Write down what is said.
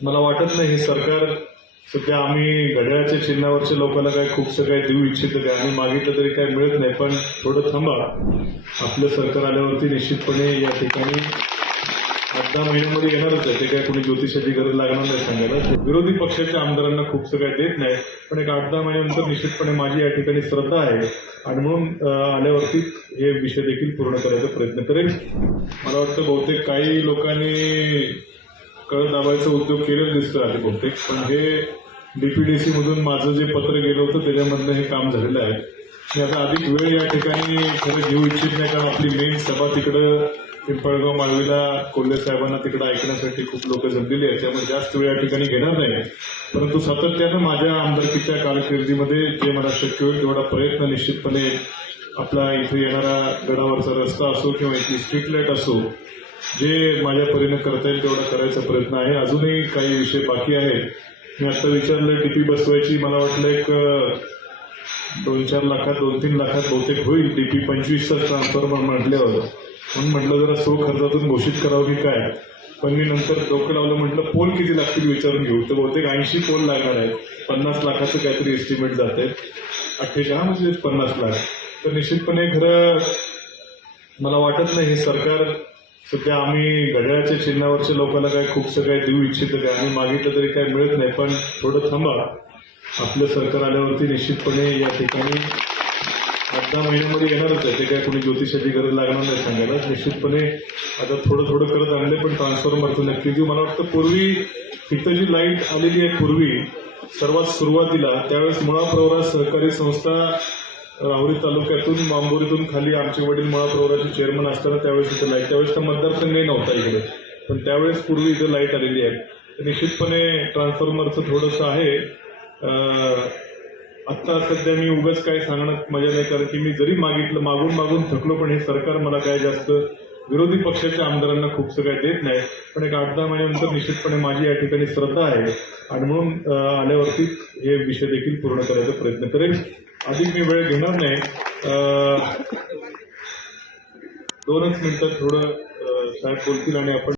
मला वाटत नाही हे सरकार सध्या आम्ही घड्याळाच्या चिन्हावरच्या लोकांना काय खूपसं काय देऊ इच्छितो काय आम्ही मागितलं तरी काय मिळत नाही पण थोडं थांबा. आपलं सरकार आल्यावरती निश्चितपणे या ठिकाणी आठ दहा महिन्यामध्ये येणारच आहे. ते काय कोणी ज्योतिषाची गरज लागणार नाही सांगायला. विरोधी पक्षाच्या आमदारांना खूपसं काय देत नाही. पण एक आठ दहा महिन्यानंतर निश्चितपणे माझी या ठिकाणी श्रद्धा आहे. आणि म्हणून आल्यावरती हे विषय देखील पूर्ण करायचा प्रयत्न करेल मला वाटतं बहुतेक काही लोकांनी कळ दाबायचा उद्योग केलेला दिसतो आहे बहुतेक. पण हे डीपीडीसी मधून माझं जे पत्र गेलं होतं त्याच्यामधनं हे काम झालेलं आहे. मी आता अधिक वेळ या ठिकाणी खरं घेऊ इच्छित नाही कारण आपली मेन सभा तिकडं पिंपळगाव माळवीला कोल्हे साहेबांना तिकडं ऐकण्यासाठी खूप लोक जमलेली आहेत. त्यामुळे जास्त वेळ या ठिकाणी घेणार नाही. परंतु सातत्यानं माझ्या आमदारकीच्या कारकिर्दीमध्ये जे मला शक्य होईल तेवढा प्रयत्न निश्चितपणे आपला इथे येणारा गडावरचा रस्ता असो किंवा इथली स्ट्रीट लाइट असो जे माझ्या परीनं करता येईल तेवढा करायचा प्रयत्न आहे. अजूनही काही विषय बाकी आहेत. मी आता विचारलं डीपी बसवायची मला वाटलं एक दोन चार लाखात दोन तीन लाखात बहुतेक होईल. डीपी पंचवीसचा ट्रान्सफॉर्मर म्हटल्यावर म्हणून म्हटलं जरा सो खर्चातून घोषित करावं की काय? पण मी नंतर डोकं लावलं म्हटलं पोल किती लागतील विचारून घेऊ. तर बहुतेक ऐंशी पोल लागणार आहेत. पन्नास लाखाचं काहीतरी एस्टिमेट जात आहे अठ्ठेचाळीस म्हणजे पन्नास लाख. तर निश्चितपणे खरं मला वाटत नाही हे सरकार सध्या आम्ही घड्याळाच्या चिन्हावरच्या लोकांना काय खूपसं काय देऊ इच्छितो काय आम्ही मागितलं तरी काय मिळत नाही पण थोडं थांबा. आपलं सरकार आल्यावरती निश्चितपणे या ठिकाणी आठ दहा महिन्यामध्ये येणारच आहे. ते काय कोणी ज्योतिषाची गरज लागणार नाही सांगायला. निश्चितपणे आता थोडं थोडं करत आणले पण ट्रान्सफॉर्मरचं नक्की देऊ. मला वाटतं पूर्वी तिथं जी लाइट आलेली आहे पूर्वी सर्वात सुरुवातीला त्यावेळेस मुळा प्रवरा सहकारी संस्था राहुरी तालुक्यातून मांबोरीतून खाली आमचे वडील महाप्रवराचे चेअरमन असताना त्यावेळेस इथं लाइट त्यावेळेस तर मतदारसंघही नव्हता इकडे. पण त्यावेळेस पूर्वी इथं लाइट आलेली आहे. निश्चितपणे ट्रान्सफॉर्मरचं थोडंसं आहे. आत्ता सध्या मी उगाच काय सांगण्यात मजा नाही कारण की मी जरी मागितलं मागून मागून थकलो पण हे सरकार मला काय जास्त विरोधी पक्षाच्या आमदारांना खूपसं काही देत नाही. पण एक आठ दहा महिन्यानंतर निश्चितपणे माझी या ठिकाणी श्रद्धा आहे. आणि म्हणून आल्यावरती हे विषय देखील पूर्ण करायचा प्रयत्न करेल अधिक मी वेळ घेणार नाही. दोनच मिनिटात थोडं साहेब बोलतील आणि आपण